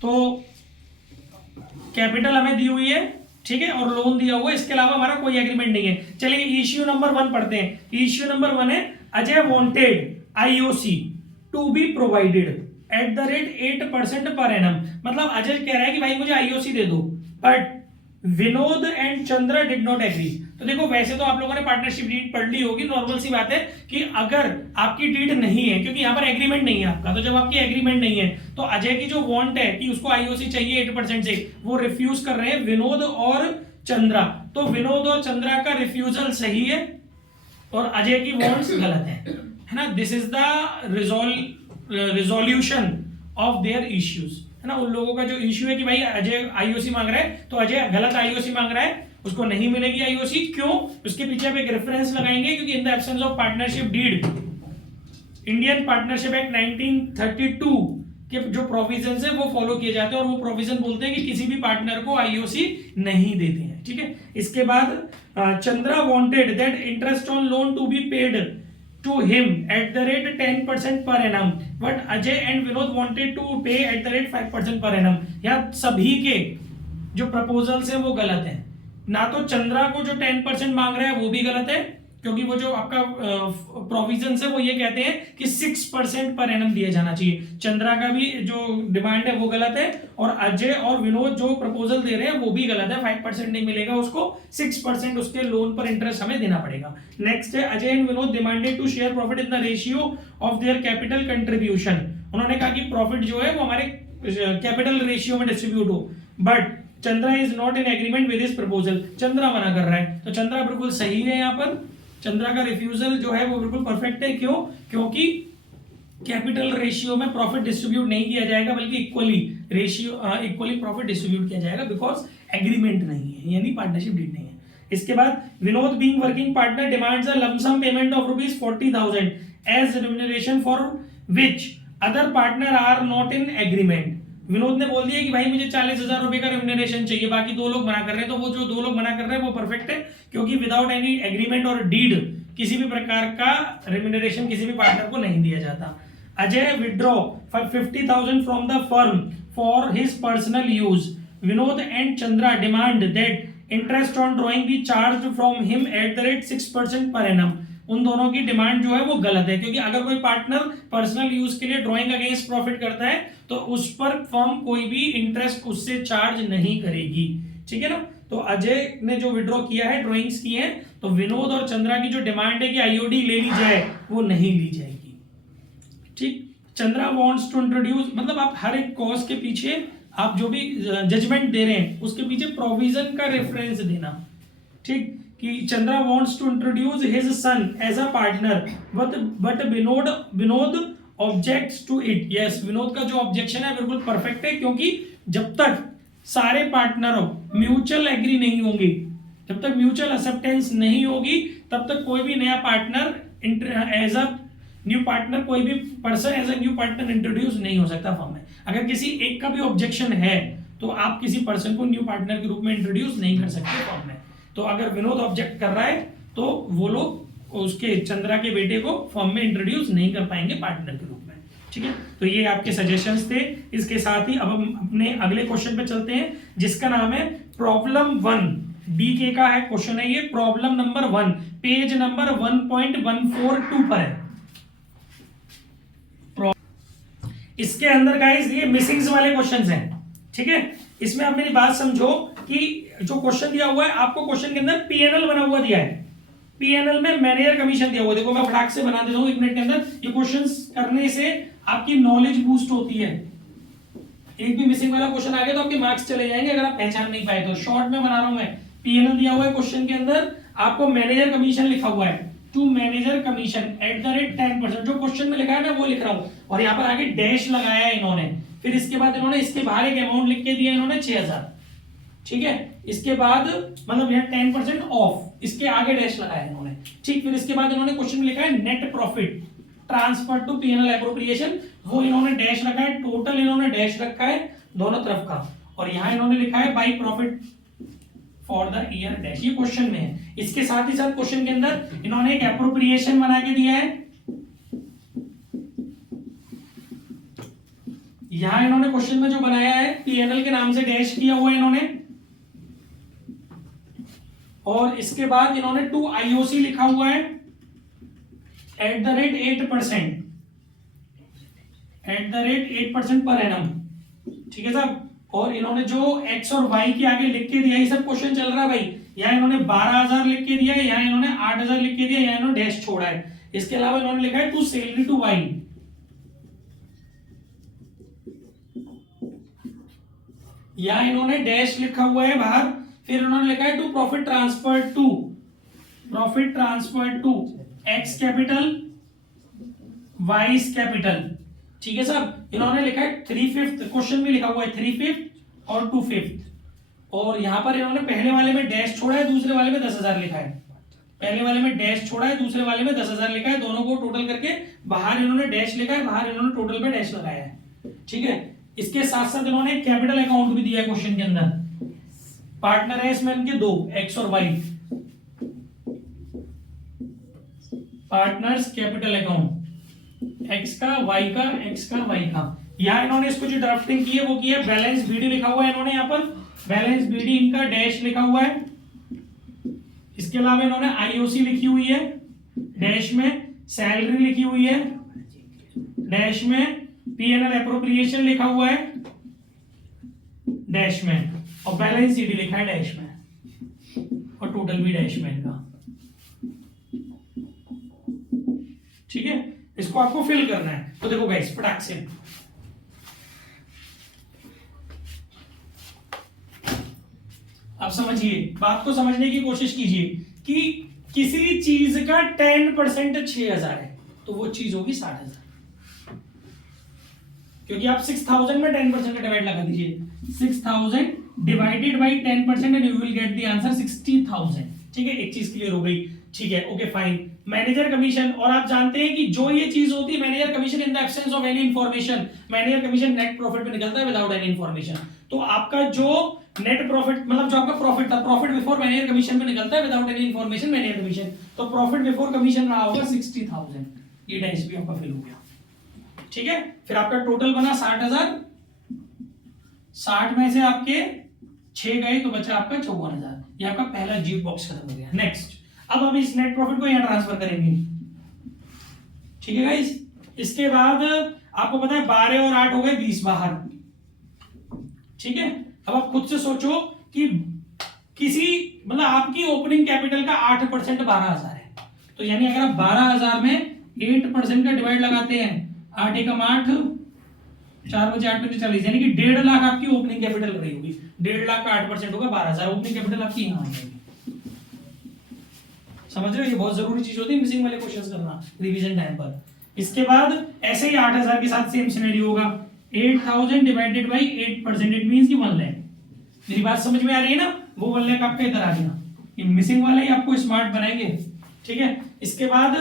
तो कैपिटल हमें दी हुई है, ठीक है, और लोन दिया हुआ है, इसके अलावा हमारा कोई एग्रीमेंट नहीं है। चलिए इश्यू नंबर 1 पढ़ते हैं। इश्यू नंबर 1 है Ajay wanted IOC to be provided at the rate 8% per annum. मतलब अजय कह रहा है कि भाई मुझे आईओसी दे दो, but Vinod and Chandra did not agree. तो देखो वैसे तो आप लोगों ने पार्टनरशिप डीड पढ़ ली होगी, नॉर्मल सी बात है कि अगर आपकी डीड नहीं है, क्योंकि यहाँ पर एग्रीमेंट नहीं है आपका, तो जब आपकी एग्रीमेंट नहीं है तो अजय की जो वांट है कि उसको आईओसी चाहिए 8% से, वो रिफ्यूज कर रहे हैं विनोद और चंद्रा। तो विनोद और चंद्रा का रिफ्यूजल सही है और अजय की वांट्स गलत है ना। This is the resolution of their issues, है ना। उन लोगों का जो इश्यू है कि भाई अजय आईओसी मांग रहा है, तो अजय गलत आईओसी मांग रहा है, उसको नहीं मिलेगी आईओसी। क्यों? उसके पीछे आप एक रेफरेंस लगाएंगे, क्योंकि in the absence of partnership deed Indian partnership act 1932 के जो प्रोविजन है वो फॉलो किए जाते हैं, और वो प्रोविजन बोलते हैं कि किसी भी पार्टनर को आईओसी नहीं देते हैं, ठीक है। इसके बाद Chandra wanted that interest on loan to be paid to him at the rate 10% per annum, but Ajay and Vinod wanted to pay at the rate 5% per annum। यहाँ सभी के जो प्रपोजल्स हैं वो गलत हैं। ना तो चंद्रा को जो 10% मांग रहा है वो भी गलत है, क्योंकि वो जो आपका प्रोविजन है वो ये कहते हैं कि 6% पर एनम दिया जाना चाहिए। चंद्रा का भी जो डिमांड है वो गलत है, और अजय और विनोद जो प्रपोजल दे रहे हैं वो भी गलत है। 5% नहीं मिलेगा उसको, 6% उसके लोन पर इंटरेस्ट हमें देना पड़ेगा। नेक्स्ट है Ajay and Vinod demanded to share profit in the ratio of their capital contribution. उन्होंने कहा कि प्रॉफिट जो है वो हमारे कैपिटल रेशियो में डिस्ट्रीब्यूट हो, but Chandra is not in agreement with this proposal. Chandra मना कर रहा है, तो चंद्रा बिल्कुल सही है। यहाँ पर चंद्रा का रिफ्यूजल जो है वो बिल्कुल परफेक्ट है। क्यों? क्योंकि कैपिटल रेशियो में प्रॉफिट डिस्ट्रीब्यूट नहीं किया जाएगा, बल्कि इक्वली प्रॉफिट डिस्ट्रीब्यूट किया जाएगा, बिकॉज एग्रीमेंट नहीं है, यानी पार्टनरशिप डीड नहीं है। इसके बाद Vinod being working partner demands a lump sum payment of ₹40,000 as remuneration for which other partner are not in agreement. Vinod ने बोल दिया कि भाई मुझे 40,000 रुपए का रेम्युनरेशन चाहिए, बाकी 2 लोग मना कर रहे हैं। तो वो जो 2 लोग मना कर रहे हैं वो परफेक्ट है, क्योंकि विदाउट एनी एग्रीमेंट और डीड किसी भी प्रकार का रेम्युनरेशन किसी भी पार्टनर को नहीं दिया जाता। Ajay withdraw 50,000 from the firm for his personal use. Vinod and Chandra demand that interest on drawing B charge from him at the rate 6% per annum. उन दोनों की डिमांड जो है वो गलत है, क्योंकि अगर कोई पार्टनर पर्सनल यूज के लिए ड्राइंग अगेंस्ट प्रॉफिट करता है तो उस पर फर्म कोई भी इंटरेस्ट उससे चार्ज नहीं करेगी, ठीक है ना। तो अजय ने जो विड्रॉ किया है, ड्राइंग्स की है, तो विनोद और चंद्रा की जो डिमांड है कि आईओडी ले ली जाए वो नहीं ली जाएगी, ठीक। चंद्रा वांट्स टू इंट्रोड्यूस, मतलब आप हर एक कॉज के पीछे आप जो भी जजमेंट दे रहे हैं उसके पीछे प्रोविजन का रेफरेंस देना, ठीक। कि Chandra wants to introduce his son as a partner, but Vinod objects to it. Yes, Vinod का जो ऑब्जेक्शन है बिल्कुल परफेक्ट है, क्योंकि जब तक सारे पार्टनरों म्यूचुअल एग्री नहीं होंगे, जब तक म्यूचुअल एक्सेप्टेंस नहीं होगी, तब तक कोई भी नया partner as a new partner, कोई भी person as a new partner introduce नहीं हो सकता फर्म में। अगर किसी एक का भी ऑब्जेक्शन है तो आप किसी पर्सन को न्यू पार्टनर के रूप में इंट्रोड्यूस नहीं कर सकते फर्म में। तो अगर विनोद ऑब्जेक्ट कर रहा है तो वो लोग उसके चंद्रा के बेटे को फर्म में इंट्रोड्यूस नहीं कर पाएंगे पार्टनर के रूप में, ठीक है। तो ये आपके सजेशंस थे। इसके साथ ही अब हम अपने अगले क्वेश्चन पे चलते हैं, जिसका नाम है प्रॉब्लम 1। BK का है क्वेश्चन है ये, प्रॉब्लम नंबर 1, पेज नंबर 1.142 पर है। इसके अंदर गाइस ये मिसिंग्स वाले क्वेश्चंस हैं, ठीक है। इसमें आप मेरी बात समझो कि जो क्वेश्चन दिया हुआ है आपको, क्वेश्चन के अंदर पीएनएल बना हुआ दिया है, पीएनएल में मैनेजर कमीशन दिया हुआ है। देखो मैं फटाक से बना देता हूं 1 मिनट के अंदर। ये क्वेश्चंस करने से आपकी नॉलेज बूस्ट होती है। एक भी मिसिंग वाला क्वेश्चन आ गया तो आपके मार्क्स चले जाएंगे अगर आप पहचान नहीं पाए तो। शॉर्ट में बना रहा हूं मैं। पीएनएल दिया हुआ है क्वेश्चन के अंदर, आपको मैनेजर कमीशन लिखा हुआ है, to manager commission at the rate 10%। जो क्वेश्चन में लिखा है मैं वो लिख रहा हूं, और यहाँ पर आगे डैश लगाया है इन्होंने। फिर इसके बाद इन्होंने इसके बाहर एक अमाउंट लिख के दिया इन्होंने 6,000, ठीक है। इसके बाद मतलब यहाँ 10% ऑफ, इसके आगे डैश लगाया है इन्होंने, ठीक। फिर इसके बाद इन्होंने क्वेश्चन में लिखा है net profit transfer to PNL appropriation, वो इन्होंने डैश लगा है, टोटल इन्होंने डैश रखा है दोनों तरफ का, और यहाँ इन्होंने लिखा है by profit for the year dash. ये क्वेश्चन में है। इसके साथ ही साथ क्वेश्चन के अंदर इन्होंने एक एप्रोप्रिएशन बना के दिया है, यहां इन्होंने क्वेश्चन में जो बनाया है पीएनएल के नाम से डैश किया हुआ है इन्होंने, और इसके बाद इन्होंने 2 IOC लिखा हुआ है @8%, @8% पर एनम, ठीक है साहब। और इन्होंने जो x और y के आगे लिख के दिया, ये सब क्वेश्चन चल रहा है भाई। यहाँ इन्होंने 12,000 लिख के दिया है, यहाँ इन्होंने 8,000 लिख के दिया, यहाँ इन्होंने डैश छोड़ा है। इसके अलावा इन्होंने लिखा है टू सैलरी टू y, यहाँ इन्होंने डैश लिखा हुआ है बाहर, फिर उन्होंने लिखा है to profit transfer to x capital y capital, ठीक है साहब। इन्होंने लिखा है 3/5, क्वेश्चन में लिखा हुआ है 3/5 और 2/5, और यहां पर इन्होंने पहले वाले में डैश छोड़ा है, दूसरे वाले में 10,000 लिखा है। पहले वाले में डैश छोड़ा है, दूसरे वाले में 10,000 लिखा है, दोनों को टोटल करके बाहर इन्होंने डैश लिखा है, बाहर इन्होंने टोटल पे डैश लगाया है, ठीक है। इसके साथ साथ इन्होंने कैपिटल अकाउंट भी दिया है क्वेश्चन के अंदर। पार्टनर है इसमें इनके 2, x और y, partners capital account, x का y का। यहाँ इन्होंने इसको जो ड्राफ्टिंग की है वो की है बैलेंस बीडी लिखा हुआ है इन्होंने, यहाँ पर बैलेंस बीडी इनका डैश लिखा हुआ है। इसके अलावा इन्होंने IOC लिखी हुई है डैश में, सैलरी लिखी हुई है डैश में, पीएनएल एप्रोप्रिएशन लिखा हुआ है डैश में, और बैलेंस सीडी लिखा है डैश में, और टोटल भी डैश में इनका, ठीक है। इसको आपको फिल करना है। तो देखो गाइस फटाक से आप समझिए, बात को समझने की कोशिश कीजिए कि किसी चीज का 10% 6,000 है, तो वो चीज होगी 60,000, क्योंकि आप 6,000 में 10% का डिवाइड लगा दीजिए, 6,000 divided by 10% and you will get the answer 60,000, ठीक है। एक चीज क्लियर हो गई, ठीक है, ओके फाइन। मैनेजर कमीशन, और आप जानते हैं कि जो ये चीज होती है manager commission in the absence of any information, manager commission net profit में निकलता है विदाउट एनी इंफॉर्मेशन। तो आपका जो नेट प्रॉफिट मतलब जो आपका प्रॉफिट था, प्रॉफिट बिफोर मैनेजर कमीशन में निकलता है without any information manager commission, तो प्रॉफिट बिफोर कमीशन रहा होगा 60,000, ये डैश भी आपका फिल हो गया, ठीक है। फिर आपका टोटल बना 60,000, 60 में से आपके 6 गए तो बचा आपका 54,000, ये आपका पहला जीप बॉक्स खत्म हो गया। नेक्स्ट, अब हम इस नेट प्रॉफिट को यहां ट्रांसफर करेंगे, ठीक है गाइस। इसके बाद आपको पता है 12 और 8 हो गए 20 बाहर, ठीक है। अब आप खुद से सोचो कि किसी मतलब आपकी ओपनिंग कैपिटल का 8% 12,000 है, तो यानी अगर आप 12,000 में 8% का डिवाइड लगाते हैं, 8 एकम 8, 4 बजे 8 बजे 40, यानी कि 1.5 लाख आपकी ओपनिंग कैपिटल रही होगी। 1.5 लाख का 8% होगा 12,000, ओपनिंग कैपिटल आपकी यहाँ आ जाएगी। समझ रहे हो, ये बहुत जरूरी चीज होती है मिसिंग वाले क्वेश्चंस करना रिवीजन टाइम पर। इसके बाद ऐसे ही 8,000 के साथ सेम सिनेरियो होगा, 8,000 डिवाइडेड बाई 8%, इट मींस कि 1 लाख। मेरी बात समझ में आ रही है ना, वो 1 लाख आपका इधर आ गया, ये मिसिंग वाला ही आपको स्मार्ट बनाएंगे, ठीक है। इसके बाद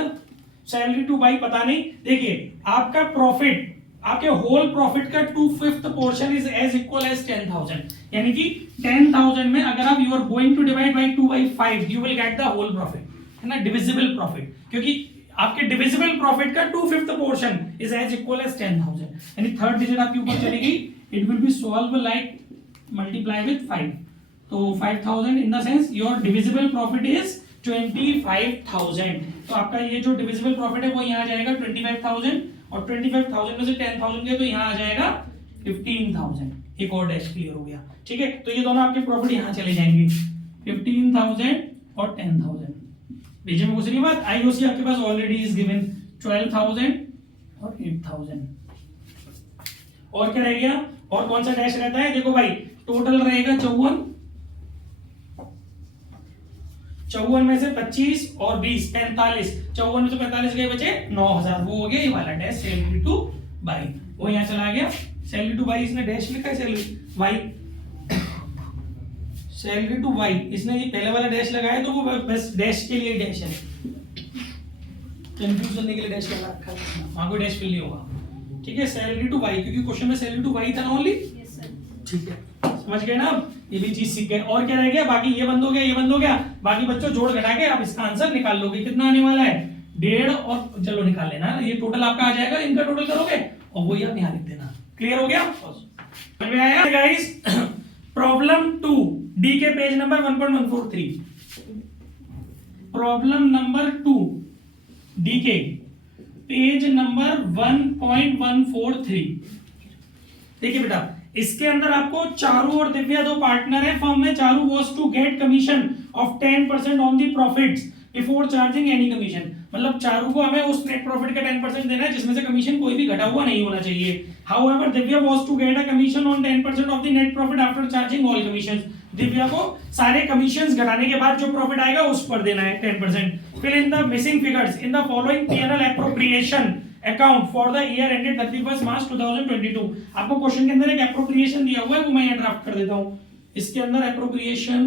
सैलरी टू बाई पता नहीं, देखिए आपका प्रॉफिट, आपके होल प्रॉफिट का 2/5 portion is as equal as 10,000, यानी कि 10,000 में अगर आप you are going to divide by 2/5 you will get the whole profit, है ना, डिविजिबल प्रॉफिट, क्योंकि आपके डिविजिबल प्रॉफिट का 2/5 portion is as equal as 10,000, यानी थर्ड डिजिट आपके ऊपर चलेगी, it will be solve like multiply with 5, तो 5,000 in the sense your divisible profit is 25,000, तो आपका ये जो डिविजिबल प्रॉफिट है वो यहाँ आ जाएगा 25,000, और 25,000 में से 10,000 गए तो यहाँ आ जाएगा 15,000, एक और डैश क्लियर हो गया, ठीक है। तो ये दोनों आपके प्रॉफिट यहाँ चले जाएंगे, 15,000 और 10,000। बीच में कुछ नहीं बात, IOC आपके पास ऑलरेडी इज गिवन 12,000 और 8,000, और क्या रह गया, और कौन सा डैश रहता है, देखो भाई टोटल रहेगा 54 में से 25 और 20 45, 54 में से 45 गए बचे 9,000, वो हो गया ये वाला डैश सैलरी टू बाई, वो यहाँ चला गया। सैलरी टू बाई इसने डैश लिखा है, सैलरी टू वाई इसने ये पहले वाला डैश लगाया, तो वो बस डैश के लिए डैश है, कंफ्यूज करने के लिए डैश लगा रखा है, वहां कोई डैश फिल नहीं होगा, ठीक है। सैलरी टू वाई, क्योंकि क्वेश्चन में सैलरी टू वाई था ना ओनली, ठीक है, समझ गए ना आप, ये भी चीज सीख गए। और क्या रह गया, बाकी ये बंद हो गया, ये बंद हो गया, बाकी बच्चों जोड़ घटा के आप इसका आंसर निकाल लोगे, कितना आने वाला है 1.5, और चलो निकाल लेना, ये टोटल आपका आ जाएगा, इनका टोटल करोगे और वही आप यहाँ लिख देना, क्लियर हो गया? समझ में आया guys? Problem 2 D K page number 1.143, problem number 2 D K page number 1.143। देखिए बेटा, इसके अंदर आपको चारू और दिव्या दो पार्टनर है फर्म में। Charu was to get commission of 10% on the profits before charging any commission. मतलब चारू को हमें उस नेट प्रॉफिट का 10% देना है जिसमें से कमीशन कोई भी घटा हुआ नहीं होना चाहिए। However Divya was to get a commission on 10% of the net profit after charging all commissions. Divya को सारे कमीशंस घटाने के बाद जो प्रॉफिट आएगा उस पर देना है 10%। Fill in the missing figures in the following P&L appropriation account for the year ended 31 March 2022। आपको क्वेश्चन के अंदर एक एप्रोप्रिएशन दिया हुआ है, वो मैं यहां ड्राफ्ट कर देता हूं। इसके अंदर एप्रोप्रिएशन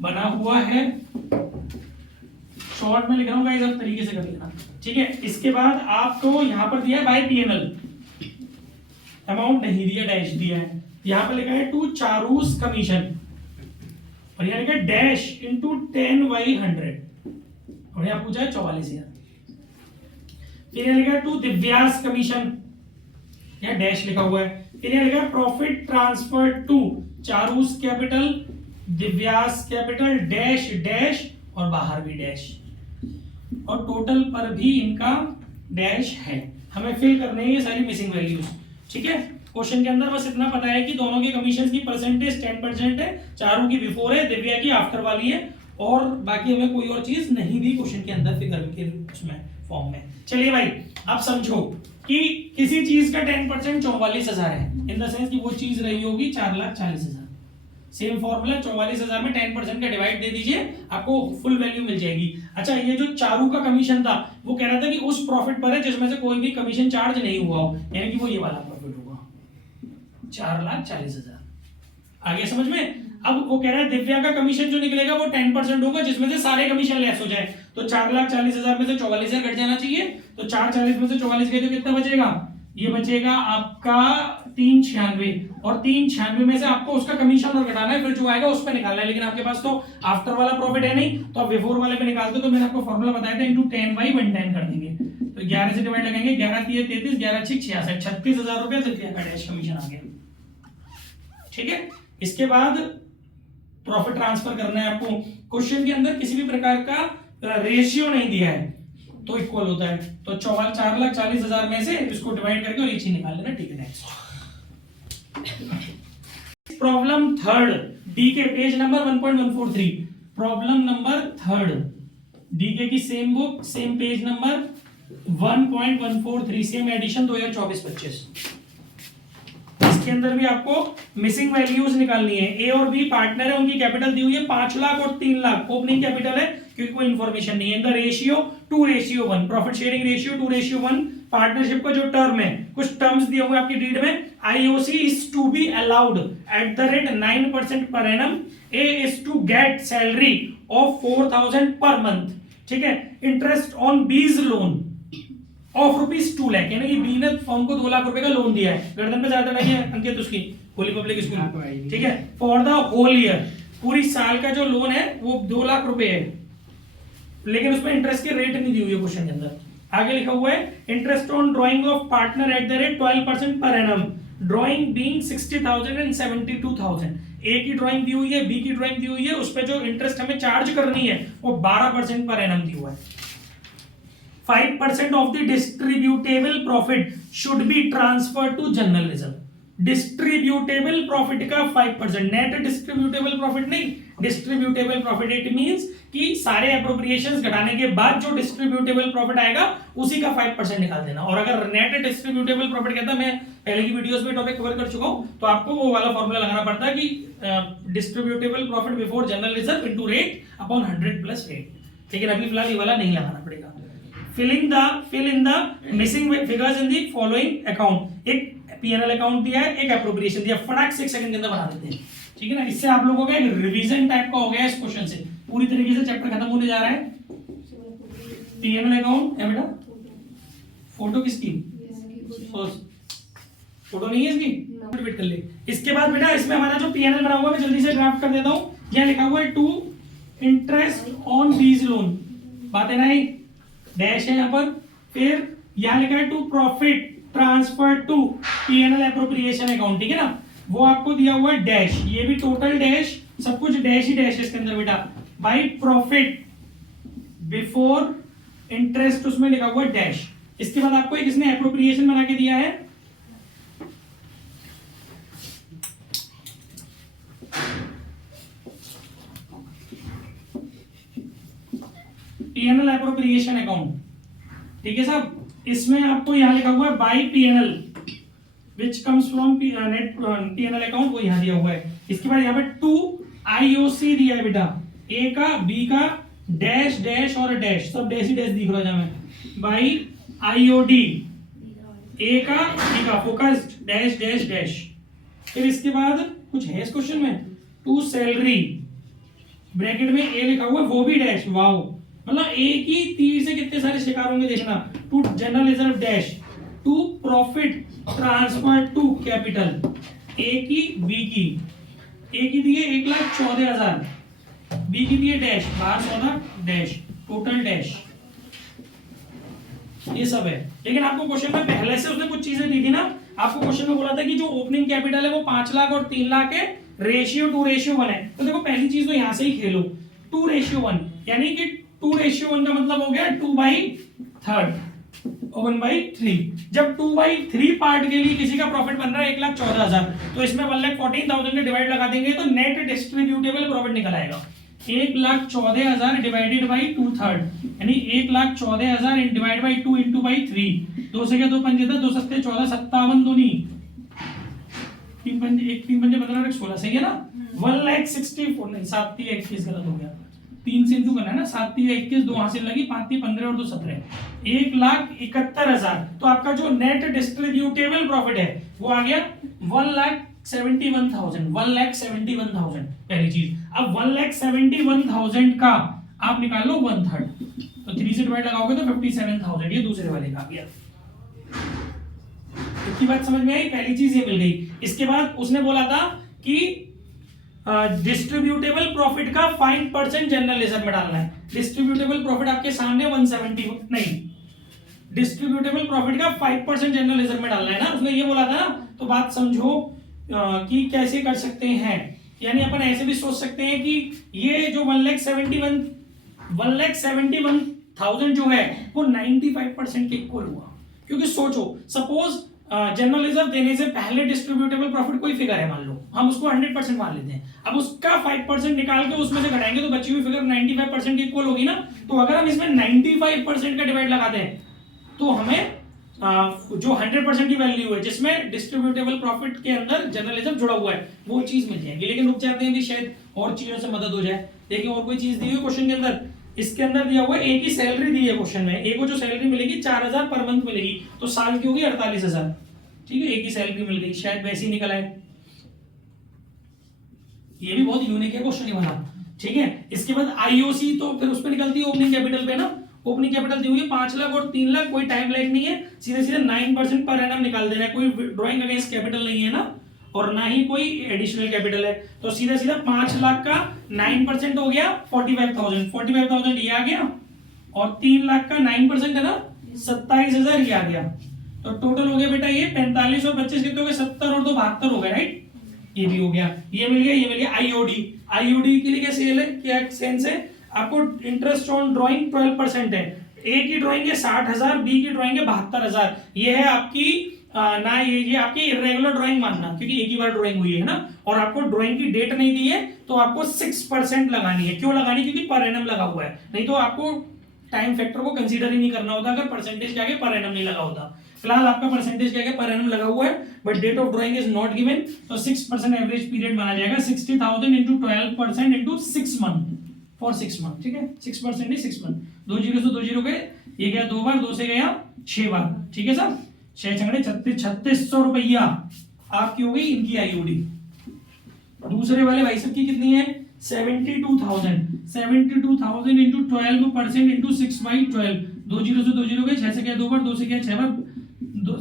बना हुआ है, शॉर्ट में लिख रहा हूं गाइस, आप तरीके से कर लेना, ठीक है। इसके बाद आपको यहां पर दिया है बाय P&L, अमाउंट नहीं दिया, डैश दिया है। यहां पर लिखा है टू चारूस कमीशन और यहां लिखा है डैश इनटू 10/100 और यहां पूछा है 44,000। फिर यहां लिखा है टू दिव्यास कमीशन, यहां डैश लिखा हुआ है। फिर यहां लिखा है profit transfer to Charu's capital Divya's capital dash dash और बाहर भी डैश और टोटल पर भी इनका डैश है। हमें फिल करने हैं ये सारी मिसिंग वैल्यूज, ठीक है। क्वेश्चन के अंदर बस इतना पता है कि दोनों के कमीशन की परसेंटेज 10% है, चारों की बिफोर है, दिव्या की आफ्टर वाली है और बाकी हमें कोई और चीज नहीं दी क्वेश्चन के अंदर फिगर के उसमें फॉर्म में। चलिए भाई, आप समझो कि किसी चीज का 10% 44,000 है, इन द सेंस कि वो चीज रही होगी 4,40,000। सेम फॉर्मूला 44,000 में 10% का डिवाइड दे दीजिए, आपको फुल वैल्यू मिल जाएगी। अच्छा, ये जो चारू का कमीशन था वो कह रहा था कि उस प्रॉफिट पर है जिसमें से कोई भी कमीशन चार्ज नहीं हुआ हो, यानी कि वो ये वाला प्रॉफिट होगा 4,40,000। आगे समझ में? अब वो कह रहा है दिव्या का कमीशन जो निकलेगा वो 10% होगा जिसमें से सारे कमीशन लेस हो जाए, तो 4,40,000 में से 44,000 घट जाना चाहिए। तो 440 में से 44 गए तो कितना बचेगा? ये बचेगा आपका 396 और 396 में से आपको उसका कमीशन और घटाना है, फिर जो आएगा उस पे निकालना है। लेकिन आपके पास तो आफ्टर वाला प्रॉफिट है नहीं, तो आप बिफोर वाले पे निकालते हो। तो मैंने आपको फॉर्मूला बताया था इनटू 10/110 कर देंगे, तो 11 से डिवाइड लगाएंगे, 11 3 33, 11 6 66, 36,000 रुपए दिव्या का डैश कमीशन आ गया, ठीक है। इसके बाद प्रॉफिट ट्रांसफर करना है आपको। क्वेश्चन के अंदर किसी भी प्रकार का रेशियो नहीं दिया है तो इक्वल होता है, तो 4,40,000 में से इसको डिवाइड करके और ये चीज निकाल लेना, ठीक है। Next problem third D K page number 1.143, problem number third D K की same book same page number 1.143, same edition 2024-25। इसके अंदर भी आपको मिसिंग वैल्यूज निकालनी है। ए और बी पार्टनर है, उनकी कैपिटल दी हुई है 5 लाख और 3 लाख, ओपनिंग कैपिटल है क्योंकि कोई इंफॉर्मेशन नहीं है। इन the ratio 2:1, profit sharing ratio 2:1। Partnership का जो टर्म है, कुछ टर्म्स दिए हुए आपकी डीड में। IOC is to be allowed at the rate 9% per annum. A is to get salary of 4,000 per month, ठीक है। Interest on B's loan of ₹2 lakh, यानी कि बी ने फर्म को 2 लाख रुपए का लोन दिया है। गर्दन पे ज्यादा लगी है अंकित उसकी, होली पब्लिक स्कूल, ठीक है। फॉर द होल ईयर, पूरी साल का जो लोन है वो 2 लाख रुपए है, लेकिन उसमें इंटरेस्ट की रेट नहीं दी हुई है क्वेश्चन के अंदर। आगे लिखा हुआ है interest on drying of partner eight the rate 12% per annum, drawing being 60,000 and 72,000। ए की ड्राइंग दी हुई है, बी की ड्राइंग दी हुई है, उस पे जो इंटरेस्ट हमें चार्ज करनी है वो 12% पर एनम दी हुआ है। 5% of the distributable profit should be transferred to general reserve. Distributable profit का 5%, नेट डिस्ट्रीब्यूटेबल प्रॉफिट नहीं, डिस्ट्रीब्यूटेबल प्रॉफिट। इट मींस कि सारे एप्रोप्रिएशंस घटाने के बाद जो डिस्ट्रीब्यूटेबल प्रॉफिट आएगा उसी का 5% निकाल देना। और अगर नेट डिस्ट्रीब्यूटेबल प्रॉफिट कहता, मैं पहले की वीडियोस में टॉपिक कवर कर चुका हूं, तो आपको वो वाला फॉर्मूला लगाना पड़ता है कि distributable profit before general reserve into rate upon 100 plus rate. लेकिन अभी फिलहाल ये वाला नहीं लगाना पड़ेगा। fill in the missing figures in the following account। एक P&L अकाउंट दिया है, एक एप्रोप्रिएशन दिया, फटाक से 1 सेकंड के अंदर बना देते हैं, ठीक है ना। इससे आप लोगों का एक रिवीजन टाइप का हो गया इस क्वेश्चन से, पूरी तरीके से चैप्टर खत्म होने जा रहा है। P&L अकाउंट है बेटा, फोटो किसकी? फोटो नहीं है इसकी, वेट कर ले। इसके बाद बेटा इसमें हमारा जो P&L बना हुआ है मैं जल्दी से ड्राफ्ट कर देता हूं। यहां लिखा हुआ है to interest on B's loan, बात है ना, डैश है यहाँ पर। फिर यहाँ लिखा है to profit transfer to PNL appropriation account, ठीक है ना, वो आपको दिया हुआ है डैश, ये भी टोटल डैश, सब कुछ डैश ही डैश इसके अंदर बेटा, बाई प्रॉफिट बिफोर इंटरेस्ट उसमें लिखा हुआ है डैश। इसके बाद आपको एक इसने एप्रोप्रिएशन बना के दिया है, पीएनएल एप्रोप्रिएशन अकाउंट, ठीक है साहब, इसमें आपको यहां लिखा हुआ है by PNL which comes from net PNL account, वो यहां दिया हुआ है। इसके बाद यहां पे 2 आईओसी दिया है बेटा, ए का, बी का, डैश डैश और डैश, सब डैश ही डैश दिख रहा है हमें, बाई आईओडी, ए का, बी का, फोकस्ड डैश डैश डैश। फिर इसके बाद कुछ है इस क्वेश्चन में, टू सैलरी, ब्रैकेट में ए लिखा हुआ है, वो भी डैश, वाओ, मतलब एक ही तीर से कितने सारे शिकार होंगे देखना, to general reserve dash, to profit transfer to capital, A की, बी की, ए की दिए 1,14,000, बी की दिए डैश, बाहर 14 डैश, टोटल डैश, ये सब है। लेकिन आपको क्वेश्चन में पहले से उसने कुछ चीजें दी थी ना, आपको क्वेश्चन में बोला था कि जो ओपनिंग कैपिटल है वो 5 लाख और 3 लाख है, रेशियो 2:1 है। तो देखो पहली चीज तो यहां से ही खेलो, 2:1, यानी कि 2:1 का मतलब हो गया 2/3 और 1/3। जब 2/3 पार्ट के लिए किसी का प्रॉफिट बन रहा है 1,14,000, तो इसमें 1,14,000 के डिवाइड लगा देंगे तो नेट डिस्ट्रीब्यूटेबल प्रॉफिट निकल आएगा 1,14,000 डिवाइडेड बाई 2/3, यानी 1,14,000 डिवाइड बाई 2 इंटू बाई 3, 2 से क्या 2 पंजे 2 सत्ते 14, 57 दूनी 3 पंजे 1 3 पंजे 15 और 16, सही है ना, 1,64,000 नहीं 7 3 21 गलत हो गया, 3 से इंटू करना है ना, 7 3 21, 2 हासिल लगी, 5 3 15 और 2 17, 1,71,000। तो आपका जो नेट डिस्ट्रीब्यूटेबल प्रॉफिट है वो आ गया 1,71,000, 1,71,000 पहली चीज। अब 1,71,000 का आप निकाल लो 1/3, तो 3 से डिवाइड लगाओगे तो 57,000, ये दूसरे वाले का आ गया। इतनी बात समझ में आई, पहली चीज ये मिल गई। इसके बाद उसने बोला था कि डिस्ट्रीब्यूटेबल प्रॉफिट का 5% जनरल रिजर्व में डालना है। डिस्ट्रीब्यूटेबल प्रॉफिट आपके सामने 170 नहीं, डिस्ट्रीब्यूटेबल प्रॉफिट का 5% जनरल रिजर्व में डालना है ना, उसने ये बोला था ना। तो बात समझो कि कैसे कर सकते हैं, यानी अपन ऐसे भी सोच सकते हैं कि ये जो 1,71,000 जो है वो 95% के इक्वल हुआ, क्योंकि सोचो सपोज जनरल रिजर्व देने से पहले डिस्ट्रीब्यूटेबल प्रॉफिट कोई फिगर है, मान लो हम उसको 100% मान लेते हैं, अब उसका 5% निकाल के उसमें से घटाएंगे तो बची हुई फिगर 95% की इक्वल होगी ना। तो अगर हम इसमें 95% का डिवाइड लगाते हैं तो हमें जो 100% की वैल्यू है जिसमें डिस्ट्रीब्यूटेबल प्रॉफिट के अंदर जनरल रिजर्व जुड़ा हुआ है वो चीज मिल जाएगी। लेकिन रुक जाते हैं भी, शायद और चीजों से मदद हो जाए। देखिए और कोई चीज दी हुई क्वेश्चन के अंदर, इसके अंदर दिया हुआ है ए की सैलरी दी है क्वेश्चन में, ए को जो सैलरी मिलेगी 4,000 पर मंथ मिलेगी, तो साल की होगी 48,000, ठीक है, ए की सैलरी मिल गई, शायद वैसे ही निकल आए। ये भी बहुत यूनिक है क्वेश्चन ही बना, ठीक है। इसके बाद आईओसी, तो फिर उस पर निकलती है ओपनिंग कैपिटल पे ना, ओपनिंग कैपिटल दी हुई है 5 लाख और 3 लाख, कोई टाइम लाइक नहीं है, सीधे सीधे 9% पर एनम निकाल देना है, कोई ड्राइंग अगेंस्ट कैपिटल नहीं है ना, और ना ही कोई एडिशनल कैपिटल है, तो सीधा सीधा 5 लाख का 9% हो गया 45,000 ये आ गया, और 3 लाख का 9% है ना 27,000 ये आ गया, तो टोटल हो गया बेटा ये 45 और 25 कितने हो गए 70 और 2 72 हो गए, राइट, ये भी हो गया, ये मिल गया, ये मिल गया। आईओडी के लिए क्या सेल है, क्या सेंस है, आपको इंटरेस्ट ऑन ड्राइंग 12% है, ए की ड्राइंग है 60,000, बी की ड्राइंग है 72,000, ये है आपकी ना ये आपकी इरेगुलर ड्राइंग मानना, क्योंकि एक ही बार ड्राइंग हुई है ना, और आपको ड्राइंग की डेट नहीं दी है तो आपको 6% लगानी है। क्यों लगानी, क्योंकि पर एनम लगा हुआ है, नहीं तो आपको टाइम फैक्टर को कंसीडर ही नहीं करना होता अगर परसेंटेज के आगे पर एनम नहीं लगा होता। फिलहाल आपका परसेंटेज के आगे पर एनम लगा हुआ है, but date of drawing is not given, तो 6% एवरेज पीरियड माना जाएगा, 60,000 into 12% into 6 month for 6 month, ठीक है, 6% नहीं 6 मंथ, 2 जीरो से 2 जीरो गए, ये गया 2 बार, 2 से गया 6 बार, ठीक है सर, 6 छंगड़े 3600 रुपया आपकी हो गई इनकी आईओडी। दूसरे वाले भाई साहब की कितनी है 72,000 इंटू 12% इंटू 6/12, 2 जीरो से 2 जीरो गए, 6 से गया 2 बार, 2 से गया 6 बार,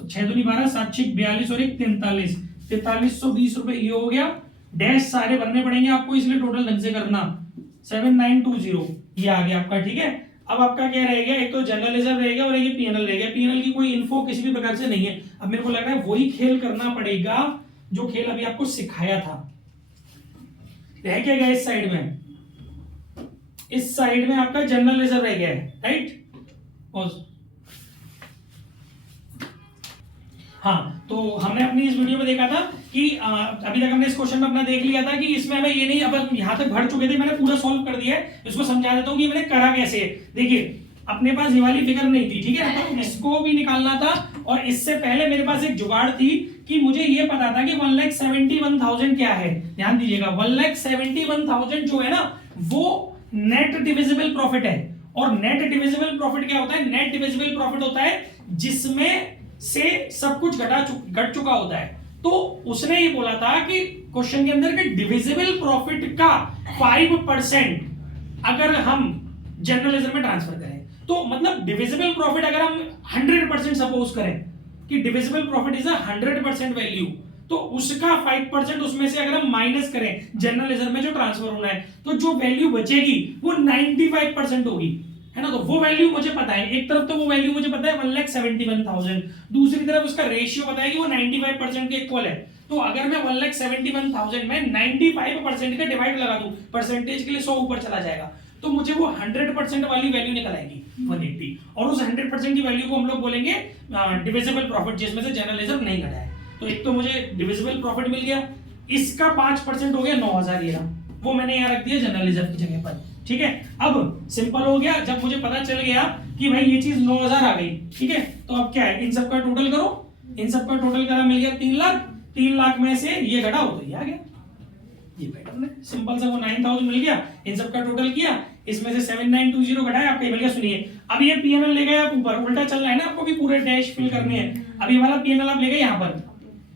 6 दूनी 12, 7 6 42 और 1 43, 4320 रुपए ये हो गया। डैश सारे भरने पड़ेंगे आपको, इसलिए टोटल ढंग से करना 7920 ये आ गया आपका, ठीक है। अब आपका क्या रहेगा, एक तो जनरल रिजर्व रहेगा और एक ये पीएनएल रहेगा। पीएनएल की कोई इन्फो किसी भी प्रकार से नहीं है। अब मेरे को लग रहा है वही खेल करना पड़ेगा जो खेल अभी आपको सिखाया था। रह क्या गया इस साइड में, इस साइड में आपका जनरल रिजर्व रह गया है, राइट। हाँ, तो हमने अपनी इस वीडियो में देखा था कि अभी तक हमने इस क्वेश्चन में अपना देख लिया था कि इसमें हमें ये नहीं, अब यहां तक भर चुके थे, मैंने पूरा सॉल्व कर दिया है। इसको समझा देता हूँ कि मैंने करा कैसे। देखिए अपने पास ये वाली फिगर नहीं थी, ठीक है, तो इसको भी निकालना था। और इससे पहले मेरे पास एक जुगाड़ थी कि मुझे ये पता था कि 1,71,000 क्या है। ध्यान दीजिएगा, 1,71,000 जो है ना वो नेट डिविजिबल प्रॉफिट है। और नेट डिविजिबल प्रॉफिट क्या होता है, नेट डिविजिबल प्रॉफिट होता है जिसमें से सब कुछ घट चुका होता है। तो उसने ये बोला था कि क्वेश्चन के अंदर कि डिविजिबल प्रॉफिट का 5% अगर हम जनरल रिजर्व में ट्रांसफर करें, तो मतलब डिविजिबल प्रॉफिट अगर हम 100% सपोज करें कि डिविजिबल प्रॉफिट इज 100% वैल्यू, तो उसका 5% उसमें से अगर हम माइनस करें जनरल रिजर्व में जो ट्रांसफर होना है, तो जो वैल्यू बचेगी वो 95% होगी, है ना। तो वो वैल्यू मुझे पता है, एक तरफ तो वो वैल्यू मुझे पता है 1,71,000, दूसरी तरफ उसका रेशियो पता है कि वो 95% के इक्वल है। तो अगर मैं 1,71,000 में 95% का डिवाइड लगा दूं, परसेंटेज के लिए 100 ऊपर चला जाएगा, तो मुझे वो 100% वाली वैल्यू निकल आएगी 180। और उस 100% की वैल्यू को हम लोग बोलेंगे डिविजिबल प्रॉफिट, जिसमें से जनरल रिजर्व नहीं घटा है। तो एक तो मुझे डिविजिबल प्रॉफिट मिल गया, इसका 5% हो गया 9,000, ये रहा, वो मैंने यहाँ रख दिया जनरल रिजर्व की जगह पर, ठीक है। अब सिंपल हो गया, जब मुझे पता चल गया कि भाई ये चीज 9,000 आ गई, ठीक है, तो अब क्या है, इन सब का टोटल करो, इन सब का टोटल करा, मिल गया 3 लाख। 3 लाख में से ये घटा हो तो ये आ गया, ये पैटर्न है सिंपल सा, वो 9,000 मिल गया, इन सब का टोटल किया, इसमें से 7,920 घटाया, आपको मिल गया। सुनिए, अब ये पीएनएल ले गए आप ऊपर, उल्टा चल रहा है ना, आपको भी पूरे डैश फिल करने हैं। अब ये वाला पीएनएल आप ले गए यहाँ पर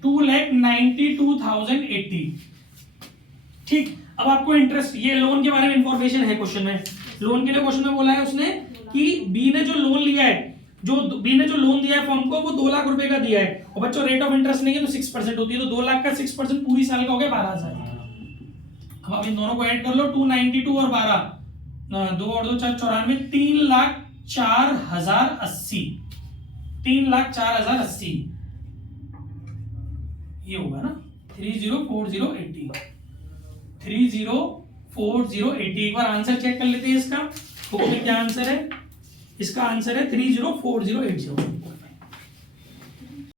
2,92,080, ठीक। अब आपको इंटरेस्ट, ये लोन के बारे में इंफॉर्मेशन है क्वेश्चन में। लोन के लिए क्वेश्चन में बोला है उसने कि बी ने जो लोन लिया है, जो बी ने जो लोन दिया है फर्म को, वो 2 लाख रुपए का दिया है, और बच्चों रेट ऑफ इंटरेस्ट नहीं है तो 6% होती है, तो 2 लाख का 6% पूरी साल का हो गया 12,000। अब आप इन दोनों को ऐड कर लो, 292 और 12, 2 और 2 4 94, 3,04,080, 3,04,080 ये होगा ना, 304080, 304080। एक बार आंसर चेक कर लेते हैं इसका, तो क्या आंसर है, इसका आंसर है 304080।